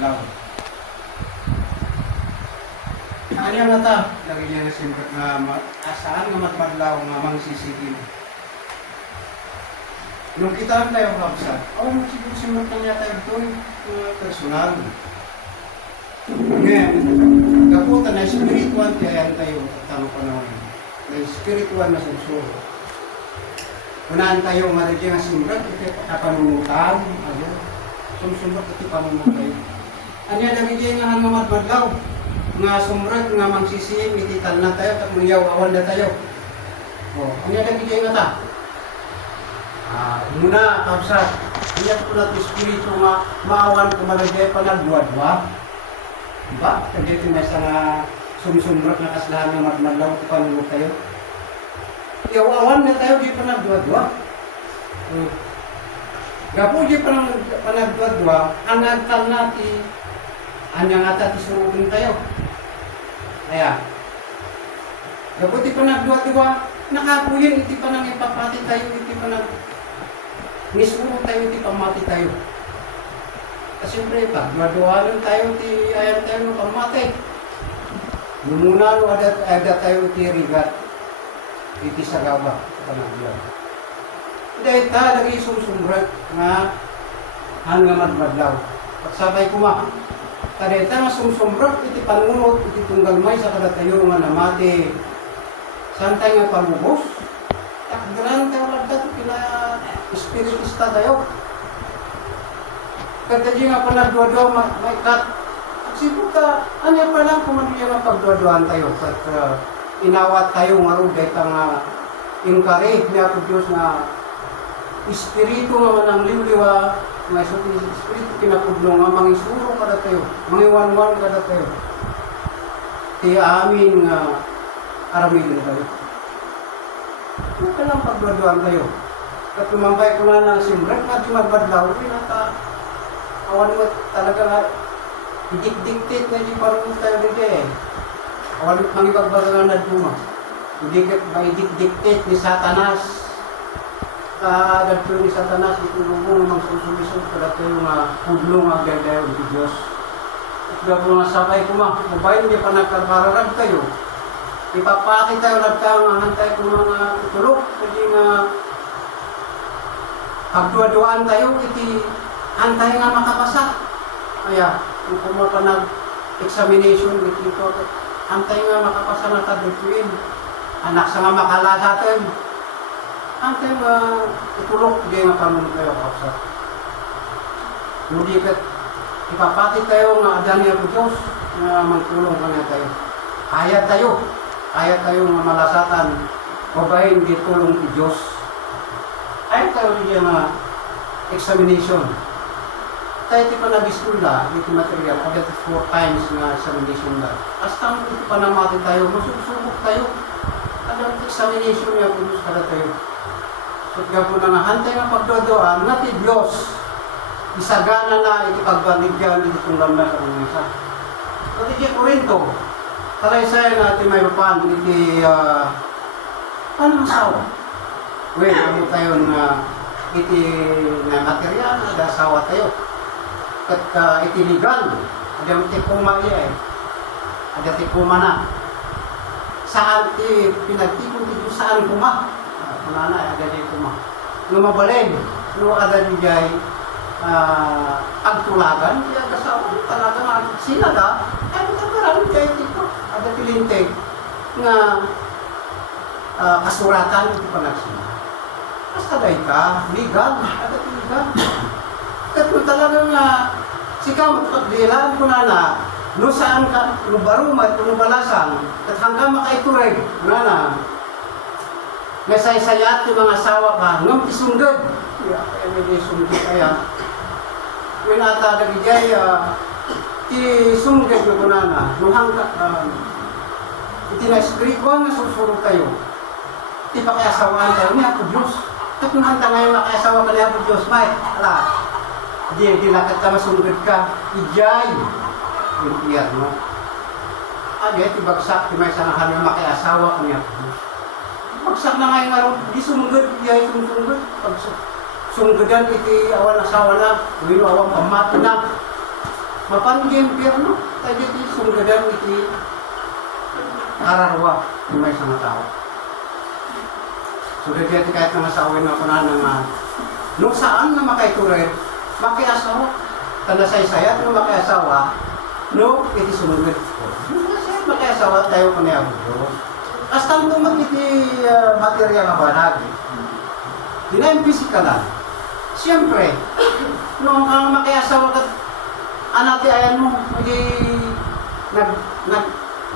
madlaw. Ano yan na ta? Lagi niya na simpat na saan nga madlaw nga mangsisigil. Nung kita tayo kapsa, magsisimot na niya tayo ito personal. Ngayon, kaputan na spiritual kaya tayo at tamang panahon. Na spiritual na sunsuro. Unaan tayo nga simrat, ito kapanungutan, sumsumbat ito panungutan. Ano yan, lagi niya nga madlaw. Nga sumrat, nga mangsisiyim, itital na tayo, at mangyaw, awan na tayo. Ano yan, lagi niya nga ta? Muna, kapsat, iyan ko natin espiritu nga maawan ko malagay pa nagduwa-duwa. Diba? Kasi ito may isang sumsumrat na kaslahan ng madlaw kung paano mo kayo. Awan na tayo, di pa nagduwa-duwa. Gapo di pa nagduwa-duwa, ang nagtal natin, anyang ata tisurugin tayo. Kaya, gapo di pa nagduwa-duwa, nakakuyin, iti pa nang ipapati tayo, iti pa nang misuro tayo, iti pamati tayo. Kasi siyempre, pag maduhalan tayo, iti ayan tayo ng pamati. Lumuna, ada tayo, iti rigat, iti sagaba, panagyan. Dahil ta, lagi sumsumrat nga hanggang madlaw. Pagsabay kuma, kadeta nga sumsumrat, iti panunot, iti tunggalmay sa kadatayo nga namati. Saan tayo nga pamubos? Takdaran tayo lagdat, kina espiritista tayo. Kaya nga panagduwa-duwa, maikat. Sipot ka, ano pa lang kung ano yung pagduwa-duwaan tayo. At inawat tayo nga rin, dahil nga inkari niya po Diyos na espiritu nga manang liwliwa, may espiritu kinapudlo nga mangisuro kada tayo, mangiwan-wan kada tayo. Kaya amin nga aramidin tayo. Ano ka lang pagduwa-duwaan tayo? At lumambay ko na ng simret, at magbadlaw, awan mo talaga dikdiktit na di parang tayo dito eh. Awan mo mangibagbaga na duma. Dikdiktit ni Satanas. Dagto ni Satanas, itulungo ng susumisod kada tayo nga pudlo nga gagayon ni Diyos. At gabo nga sabay ko mabayin niya pa nagkabararag tayo. Ipapakit tayo nagkangahan tayo kung mga tutulog. Kasi nga pagduwa-duwaan tayo, iti antay nga makapasa. Kaya, kung kumapa nag-examination, ito, antay nga makapasa na tadutuin. Anak sa nga makala sa atin. Antay nga itulog, hindi nga panunod tayo kapsa. Hindi kat, ipapatid tayo nga adan niya po Diyos, na magtulong kanya tayo. Kaya tayo nga malasatan, babayin di tulong ni Diyos. Kaya tayo niya nga examination. Tayo iti pa nag-iskula, iti material, agad 4 times nga examination na. Hasta iti pa namati tayo, masubok tayo. Agad examination niya kung gusto kada tayo. So kaya po na nga, hantay nga pagdodoan, nati Diyos, isagana na iti pagbaligyan, iti tunggal na sa umisa. So iti Corinto, talaysay na iti mayropan, iti, anong asawa? Well, ano tayo na iti na material, ada asawa tayo. At iti legal, ada tikuma iya eh. Ada tikuma na. Saan ti pinagtipon ti Diyos saan kuma? Kunana, ada tikuma. Lumabalin, no ada di jay agtulagan, ti ada asawa, talaga nga sila ka, ay magkakaroon jay tiko. Ada pilintig nga kasuratan iti panagsina. Basta dahi ka, legal, ada legal. Kat mo talaga nga, sikaw magpagdilan ko na, no saan ka, no barumat, no balasan, at hanggang makaitureg, na, nga say-sayat yung mga asawa ka, ngam isundod. Kaya may isundod kaya. Yung ata nagigay, ti sundod ko na, no hanggang, iti na espiritual na susurog tayo. Ti pa kaya asawaan tayo, niya po Diyos. Kat nung hanta ngayon makayasawa ka niya po Diyos, may, ala, di lakat ka masundod ka, ijay. Yung iyat mo. Adi, tibagsak, may sanahan yung makiasawa ka niya. Bagsak na ngayon araw, di sumugod, iyay sumugod. Pag sumugodan, iti awan asawa na, huwino awang pamati na. Mapan impyerno, tayo iti sunggadan iti kararwa ng may isang tao. So, dito kahit nga sa awin ako na nga, nung saan na makaiturir, makiasawa, tanasay-sayat nung makiasawa, no, iti sumugod ko. Tanasayat makiasawa, tayo ko niya ako. Hasta nung iti material na banag, dinayin pisikalan. Siyempre, nung kang makiasawa ka, anati ayan mo, hindi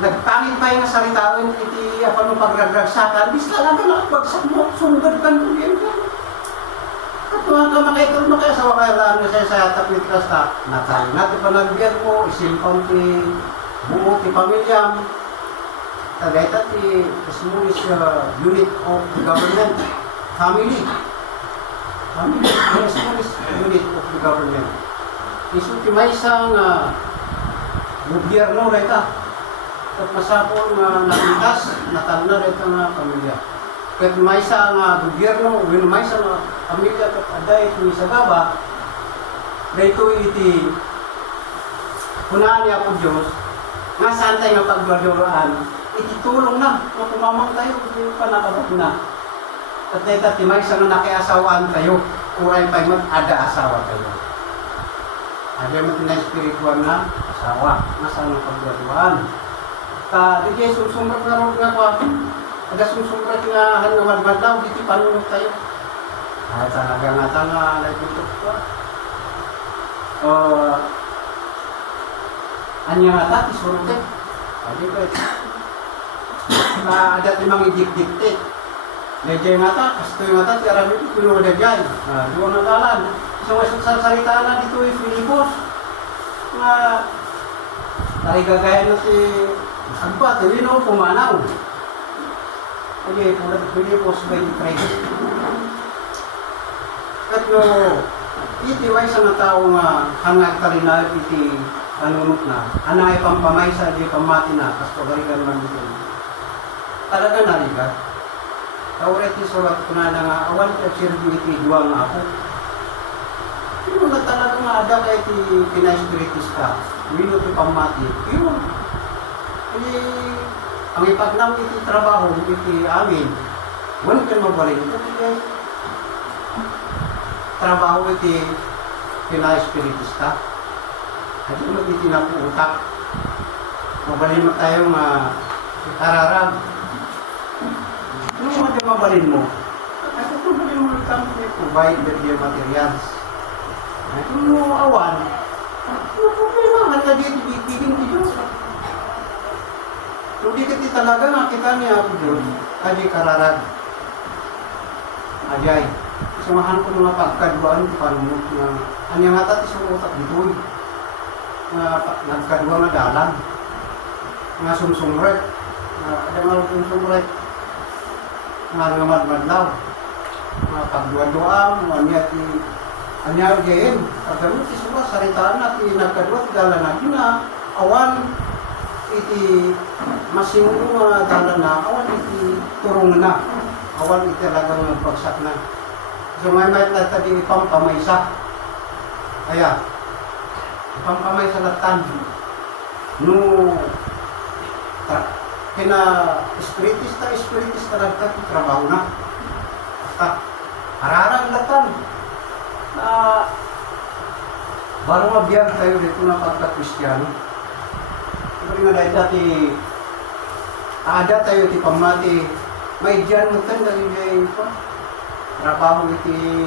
nagtangin pa yung salitawin, iti apa nung pagragragsakan, bis talaga nakapagsak mo, sundod ka nung yun. At mga kamakaitol mo kaya sa wakailan na siya sa tapit ka sa natay natin panagbiyan mo, isimpang ti buo ti pamilyam, tagayta ti smallest unit of the government, family, the smallest unit of the government. Isu ti may isang gobyerno rita, at masapon nakintas, natalna rita nga pamilya. Kahit may isang gobyerno, may isang pamilya at aday kung isa baba, dito iti punaan niya po Diyos, nga saan tayo nga pagbadyuraan, iti tulong na, kung kumamang tayo, hindi pa nakabot na. At dito, may isang nakiasawaan tayo, uray pa yung mag-ada-asawa tayo. Ada mo tina-spiritual na asawa, nasaan ang pagbadyuraan. Di kayo susumrat na rin nga po, ada susumrat nga hangamad-mad daw, dito panunod tayo. Ay, talaga nga tanga, naipuntok ko. Anya nga tati, surot eh. Adi ko eh. Ada timang idik-diktik. Medyo nga ta, kasto yung nga ta, tiara mo ito, pinuha na dyan. Doon ang dalan. Isang sa salita na dito eh, Filipos. Nga, narigagayan na si Agpa, tiwino, pumanaw. Okay, Filipos 23. At iti way sa nga tao nga hangag talinay iti panunot na, anay pampamay sa di pamati na, kas pagarigan man ito. Talaga narigat. Kauret ni surat ko na nga, awan ka sirbi iti duwa nga ako. Pero na talaga nga ada ka iti pinaispiritis ka, wino iti pamati. Pero, ang ipagnam iti trabaho, iti amin, wala ka mabalin ito, trabaho iti pinaispiritis ka. At yung iti napuutak, mabalin mo tayong kararag. Ano mo di mabalin mo? At ito mabalin mo kang provide with your materials. At kung mo awan, ano problema? Handa di bibigin ti Diyos. Kung di kiti talaga nakita niya ako Diyos, adi kararag. Ajay. Samahan ko mga pagkaduan ko panunod na anya nga tati sa utak dito nagkadua nga dalan nga sumsumret ada nga sumsumret nga ngamadmadlaw nga pagduan-duan anya gayin pagdamit ti suwa saritaan na ti nagkadua ti dalan na gina awan iti masingo nga dalan na awan iti turong na awan iti talagang pagsat na. So may tadi pampamaysa. Kaya, pampamaysa latan. No, kina espiritis talaga trabaho na. Basta, hararang latan. Baru mabiyag tayo dito na pagka-Kristiyano. Pero nga dahil dati, ada tayo ti pamati, may diyan mo tayo dahil pa. Trabaho iti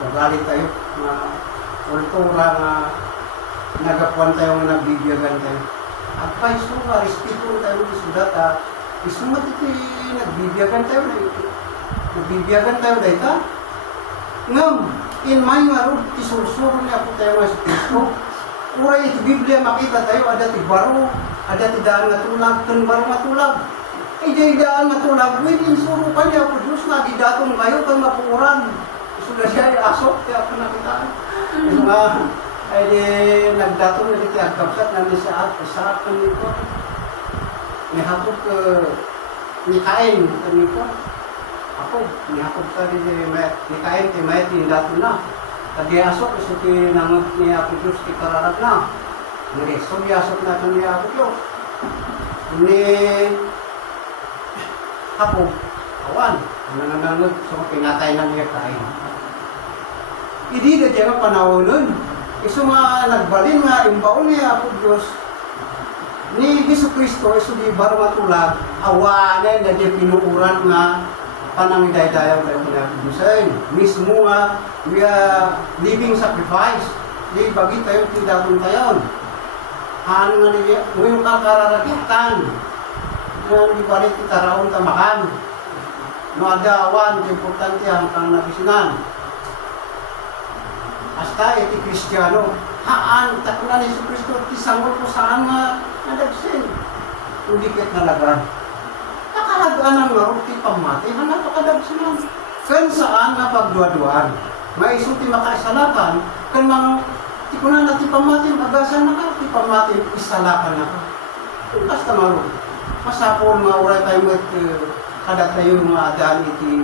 ugali tayo na kultura nga nagapuan tayo nga nagbibiyagan tayo. Agpay so nga, respeto tayo di sudat isumat iti nagbibiyagan tayo na ito. Nagbibiyagan tayo dahil ka. Ngam, in may nga ro, isursuro niya po tayo nga sa Kristo. Uray iti Biblia makita tayo, ada ti baro, ada ti daan nga tulag, kan baro nga tulag. Ijay daan nga tulag, within suro pa niya po Diyos nga, didatong kayo kang mapuuran. Sudah siya asok, kaya ako nakitaan. Yung nga, ay di nagdatong na dito ang kapsat na sa akin nito. Nihapot ni Kain, nito. Ako, nihapot ka rin ni Kain, ti may tindato na. Tadi asok, iso ti nangot niya po Diyos, ti kararag na. Sulyasot na ito niya ako Diyos. Ni ako, awan, nananangod, so pinatay na niya kain. Hindi na dyan ang panahon nun. Iso nga nagbalin nga, imbaon niya ako Diyos. Ni Jesu Cristo, iso di baro matulag, awanan na dyan pinuuran nga panangiday-dayaw tayo na Diyosin. Mismo nga, we are living sacrifice. Di bagi tayo, tindagon tayo. Ano nga niya, ngayon ka kararakitan. Ngayon di balik kita raon tamakan. No adawan, importante ang pananabisinan. Hasta iti Kristiyano, haan, takunan ni Jesu Cristo, tisangol ko saan nga nadagsin. Hindi ket nalagan. Nakalagaan ang laro, ti pamati, hanap pakadagsinan. Kan saan nga pagduaduan, maisuti makaisalakan, kan mang, ti kunan na ti pamati, agasan na ka, ti pamati, isalakan na ka. Basta maro, masapol nga uray tayo met, kada tayo mga adaan iti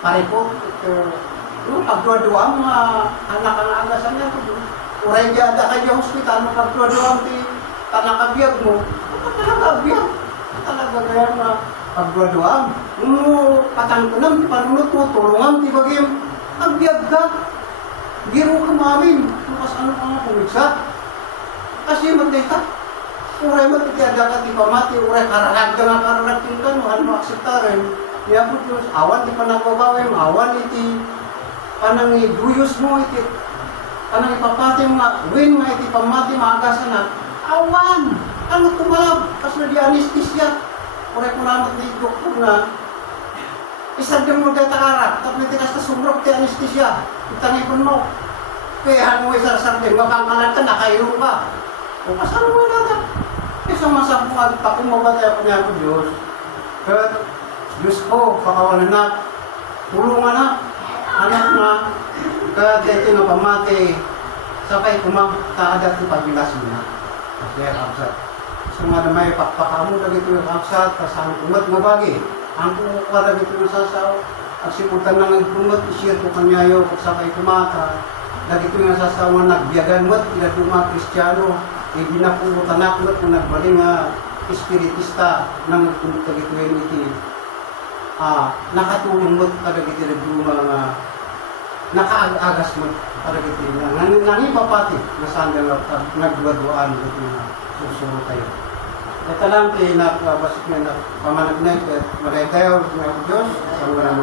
paripot, no, pagduaduan mga anak ang agasan niya, uray diya ada kayo hospital, pagduaduan ti tanakabiyag mo, tanakabiyag, talaga kaya na pagduaduan, patangkunan, ti panunot mo, tulungan, ti bagim, agbyag ka, giro ka mamin, mas ano ka nga kumigsa, kasi magdita, uray mo, ti ada ka, ti pamati, uray kararag ka nga kararagin ka, no, ano akseptaren, niya po Diyos, awan ti panagwagawin, awan iti, panang iduyos mo iti panang ipapati mga win nga iti pamati maagasan na awan ano tumalab kasi di anesthesia ore ko naman di doktor na isang din mo dahil takarap tapos iti kasta sumrok ti anesthesia itangipon mo kaya mo isasar din makangkalat ka nakairo ka o kasama mo natin isang masabungan pa kung mabatay ako niya ako Diyos kaya Diyos ko pakawalan na tulungan na anak na kadete na pamati sakay kumakaada ti pagbilas mo kaya kapsat so nga na may pakpakamu na dito yung kapsat kasama kumat mabagi ang kukuha na dito yung sasaw at siputan na nagpungot isir ko kanyayo kung sakay kumaka na dito yung sasaw na nagbiyagan mo't ilado mga Kristiyano ibinaputan na kumot kung nagbaling espiritista na nagpungot na dito yung iti nakatulong mo kada giti mga nakaag-agas mo kada giti nanging papati na saan lang nagduaduan giti na susuro tayo. Ito lang pinakabasik na pamanagnay at malay tayo ng Diyos sa mga